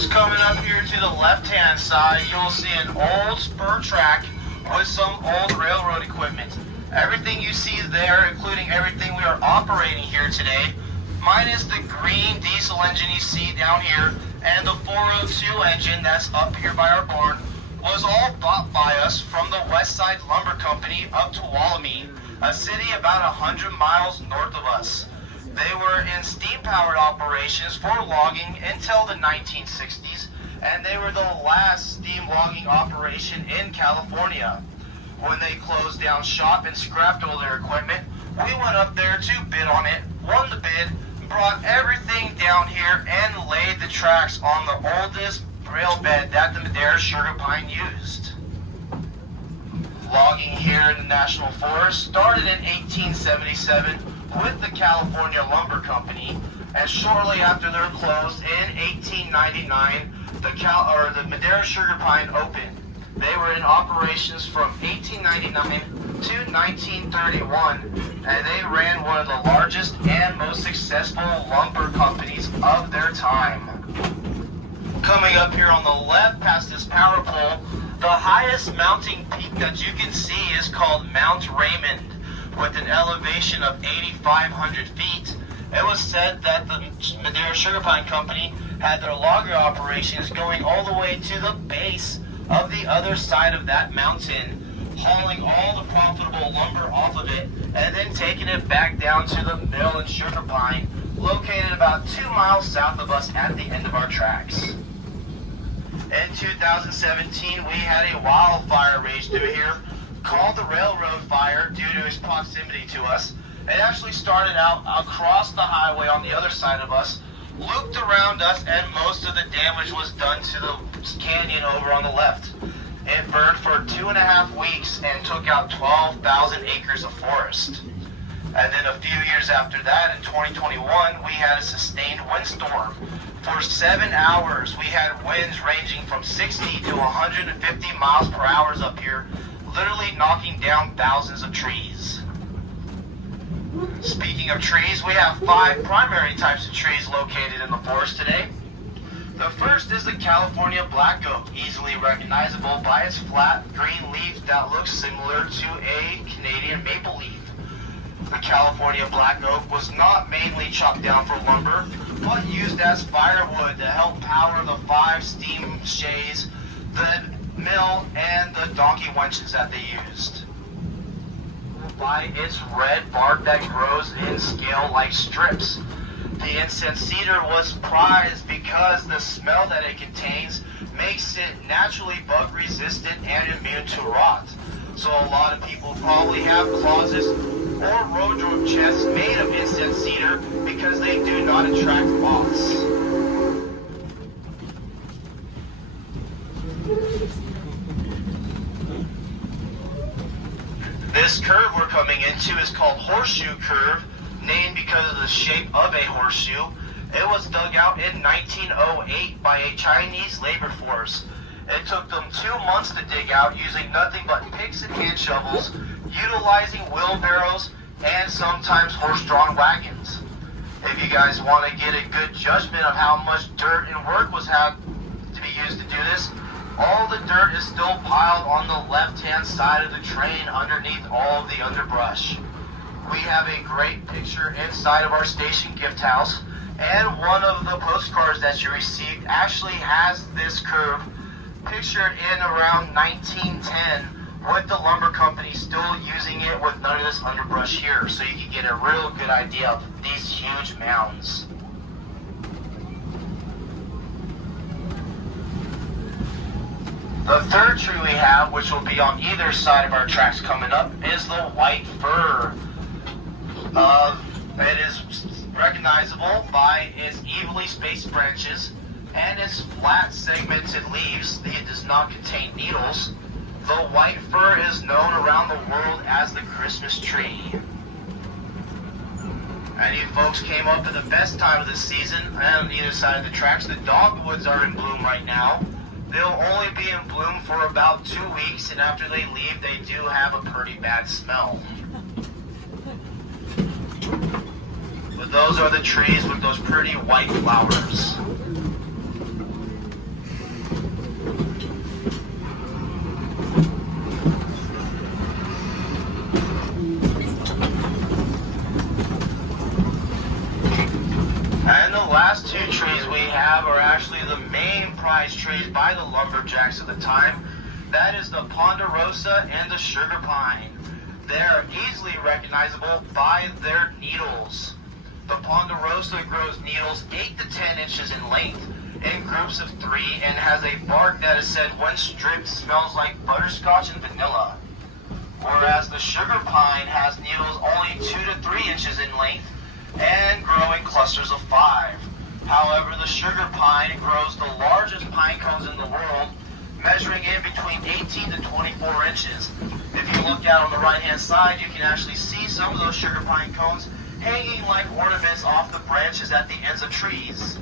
folks, coming up here to the left-hand side, you'll see an old spur track with some old railroad equipment. Everything you see there, including everything we are operating here today, minus the green diesel engine you see down here, and the 402 engine that's up here by our barn, was all bought by us from the West Side Lumber Company up to Wollomene, a city about 100 miles north of us. They were in steam-powered operations for logging until the 1960s, and they were the last steam logging operation in California. When they closed down shop and scrapped all their equipment, we went up there to bid on it, won the bid, brought everything down here, and laid the tracks on the oldest rail bed that the Madera sugar pine used. Logging here in the National Forest started in 1877 with the California Lumber Company, and shortly after their close in 1899, the Madera sugar pine opened. They were in operations from 1899 to 1931, and they ran one of the largest and most successful lumber companies of their time. Coming up here on the left past this power pole, the highest mounting peak that you can see is called Mount Raymond, with an elevation of 8,500 feet. It was said that the Madera Sugar Pine Company had their logger operations going all the way to the base of the other side of that mountain, hauling all the profitable lumber off of it, and then taking it back down to the mill in Sugar Pine, located about 2 miles south of us at the end of our tracks. In 2017, we had a wildfire rage through here, called the Railroad Fire due to its proximity to us. It actually started out across the highway on the other side of us, looped around us, and most of the damage was done to the canyon over on the left. It burned for 2.5 weeks and took out 12,000 acres of forest. And then a few years after that, in 2021, we had a sustained windstorm. For 7 hours, we had winds ranging from 60 to 150 miles per hour up here, literally knocking down thousands of trees. Speaking of trees, we have 5 primary types of trees located in the forest today. The first is the California black oak, easily recognizable by its flat green leaf that looks similar to a Canadian maple leaf. The California black oak was not mainly chopped down for lumber, but used as firewood to help power the 5 steam shays, the mill, and the donkey wenches that they used. By its red bark that grows in scale-like strips. The incense cedar was prized because the smell that it contains makes it naturally bug resistant and immune to rot. So a lot of people probably have closets or wardrobe chests made of incense cedar because they do not attract moths. This curve we're coming into is called Horseshoe Curve, named because of the shape of a horseshoe. It was dug out in 1908 by a Chinese labor force. It took them 2 months to dig out using nothing but picks and hand shovels, utilizing wheelbarrows, and sometimes horse-drawn wagons. If you guys want to get a good judgment of how much dirt and work was had to be used to do this, all the dirt is still piled on the left-hand side of the train underneath all of the underbrush. We have a great picture inside of our station gift house, and one of the postcards that you received actually has this curve pictured in around 1910 with the lumber company still using it with none of this underbrush here, so you can get a real good idea of these huge mounds. The third tree we have, which will be on either side of our tracks coming up, is the white fir. It is recognizable by its evenly spaced branches and its flat segmented leaves. It does not contain needles. The white fir is known around the world as the Christmas tree. And you folks came up at the best time of the season, and on either side of the tracks, the dogwoods are in bloom right now. They'll only be in bloom for about 2 weeks, and after they leave, they do have a pretty bad smell. But those are the trees with those pretty white flowers. prized trees by the lumberjacks of the time. That is the ponderosa and the sugar pine. They are easily recognizable by their needles. The ponderosa grows needles 8 to 10 inches in length in groups of 3 and has a bark that is said when stripped smells like butterscotch and vanilla. Whereas the sugar pine has needles only 2 to 3 inches in length and grow in clusters of 5. However, the sugar pine grows the largest pine cones in the world, measuring in between 18 to 24 inches. If you look out on the right-hand side, you can actually see some of those sugar pine cones hanging like ornaments off the branches at the ends of trees.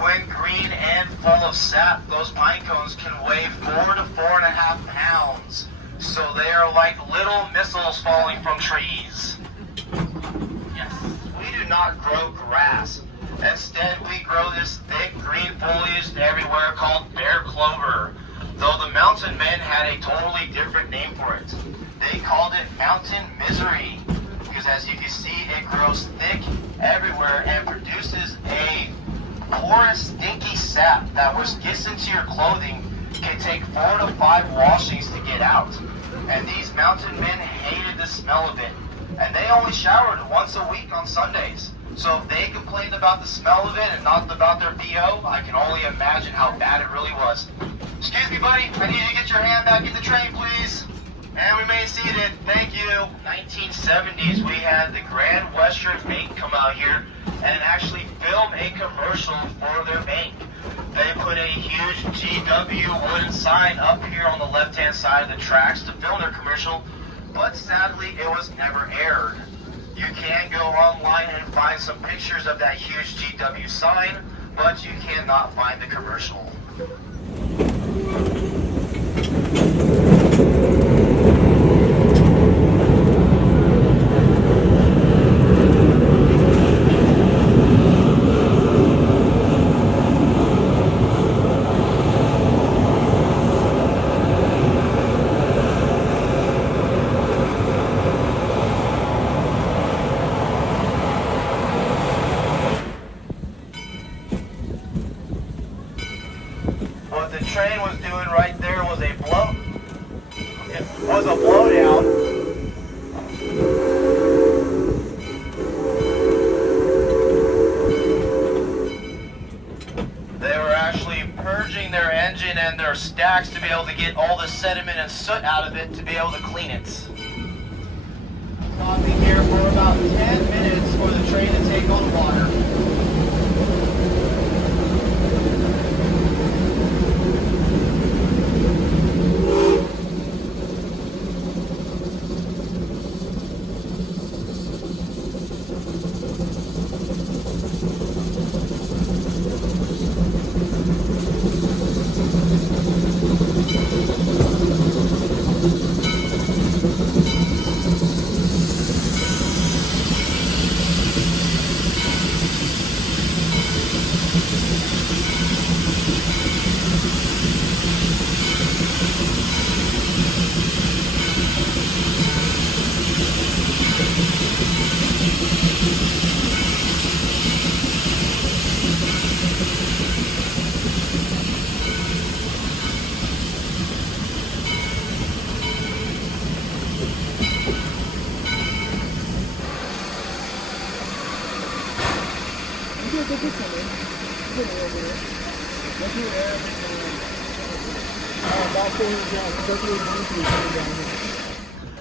When green and full of sap, those pine cones can weigh 4 to 4.5 pounds. So they are like little missiles falling from trees. Yes, we do not grow grass. Instead, we grow this thick green foliage everywhere called bear clover. Though the mountain men had a totally different name for it. They called it mountain misery. Because as you can see, it grows thick everywhere and produces a porous, stinky sap that when it gets into your clothing can take 4 to 5 washings to get out. And these mountain men hated the smell of it. And they only showered once a week on Sundays. So if they complained about the smell of it and not about their BO, I can only imagine how bad it really was. Excuse me, buddy. I need you to get your hand back in the train, please. And remain seated. Thank you. 1970s, we had the Grand Western Bank come out here and actually film a commercial for their bank. They put a huge GW wooden sign up here on the left-hand side of the tracks to film their commercial, but sadly, it was never aired. You can go online and find some pictures of that huge GW sign, but you cannot find the commercial. What the train was doing right there was a blowdown. They were actually purging their engine and their stacks to be able to get all the sediment and soot out of it to be able to clean it. Stopping here for about 10 minutes for the train to take on water.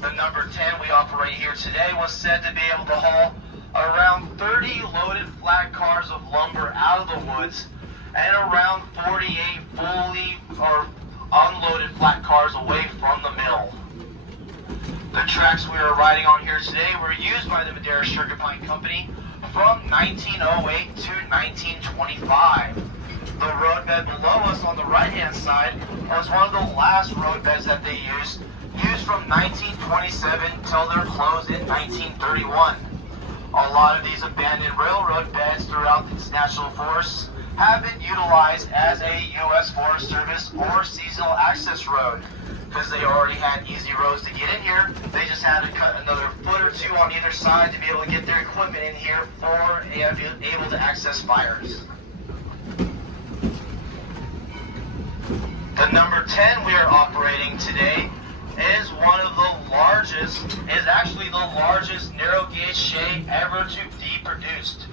The number 10 we operate here today was said to be able to haul around 30 loaded flat cars of lumber out of the woods and around 48 fully or unloaded flat cars away from the mill. The tracks we are riding on here today were used by the Madera Sugar Pine Company from 1908 to 1925. The roadbed below us on the right-hand side was one of the last roadbeds that they used from 1927 till they're closed in 1931. A lot of these abandoned railroad beds throughout the national forests have been utilized as a U.S. Forest Service or seasonal access road because they already had easy roads to get in here. They just had to cut another foot or two on either side to be able to get their equipment in here for able to access fires. The number 10 we are operating today is actually the largest narrow gauge Shay ever to be produced.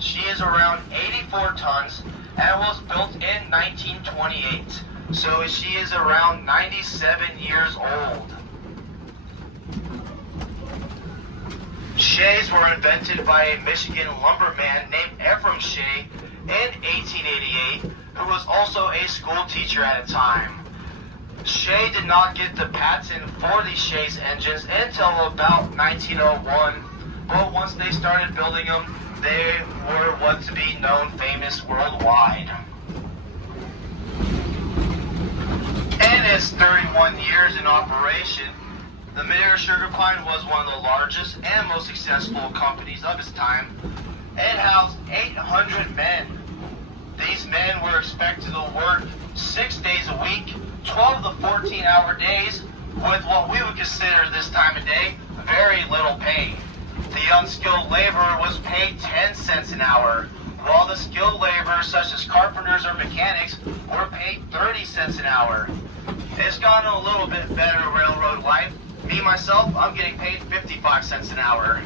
She is around 84 tons and was built in 1928. So she is around 97 years old. Shays were invented by a Michigan lumberman named Ephraim Shay in 1888, who was also a school teacher at the time. Shay did not get the patent for the Shay's engines until about 1901, but once they started building them, they were what to be known famous worldwide. In its 31 years in operation, the Madera Sugar Pine was one of the largest and most successful companies of its time. It housed 800 men. These men were expected to work 6 days a week, 12 to 14-hour days, with what we would consider this time of day very little pay. The unskilled laborer was paid 10 cents an hour, while the skilled laborers such as carpenters or mechanics were paid 30 cents an hour. It's gotten a little bit better in railroad life. Me, myself, I'm getting paid 55 cents an hour.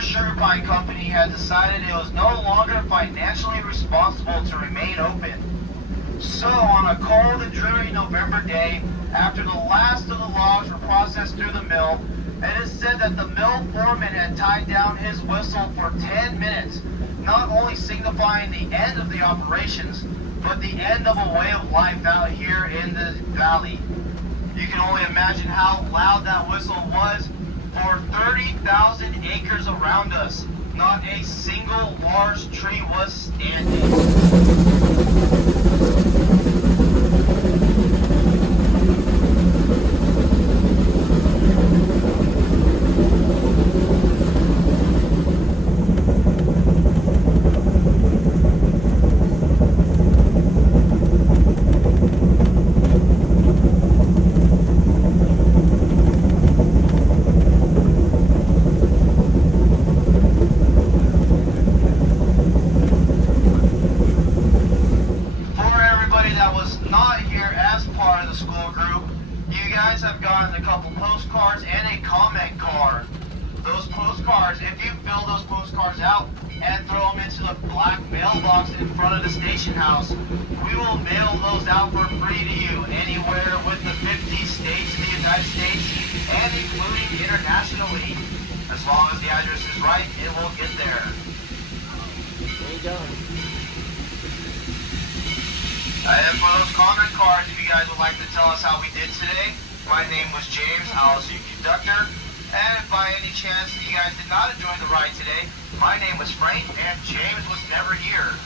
Sugar Pine Company had decided it was no longer financially responsible to remain open. So on a cold and dreary November day, after the last of the logs were processed through the mill, it is said that the mill foreman had tied down his whistle for 10 minutes, not only signifying the end of the operations, but the end of a way of life out here in the valley. You can only imagine how loud that whistle was. For 30,000 acres around us, not a single large tree was standing. Have gotten a couple postcards and a comment card. Those postcards, if you fill those postcards out and throw them into the black mailbox in front of the station house, we will mail those out for free to you anywhere with the 50 states in the United States and including internationally. As long as the address is right, it will get there. There you go. And for those comment cards, if you guys would like to tell us how we did today, my name was James, I was your conductor, and if by any chance you guys did not enjoy the ride today, my name was Frank, and James was never here.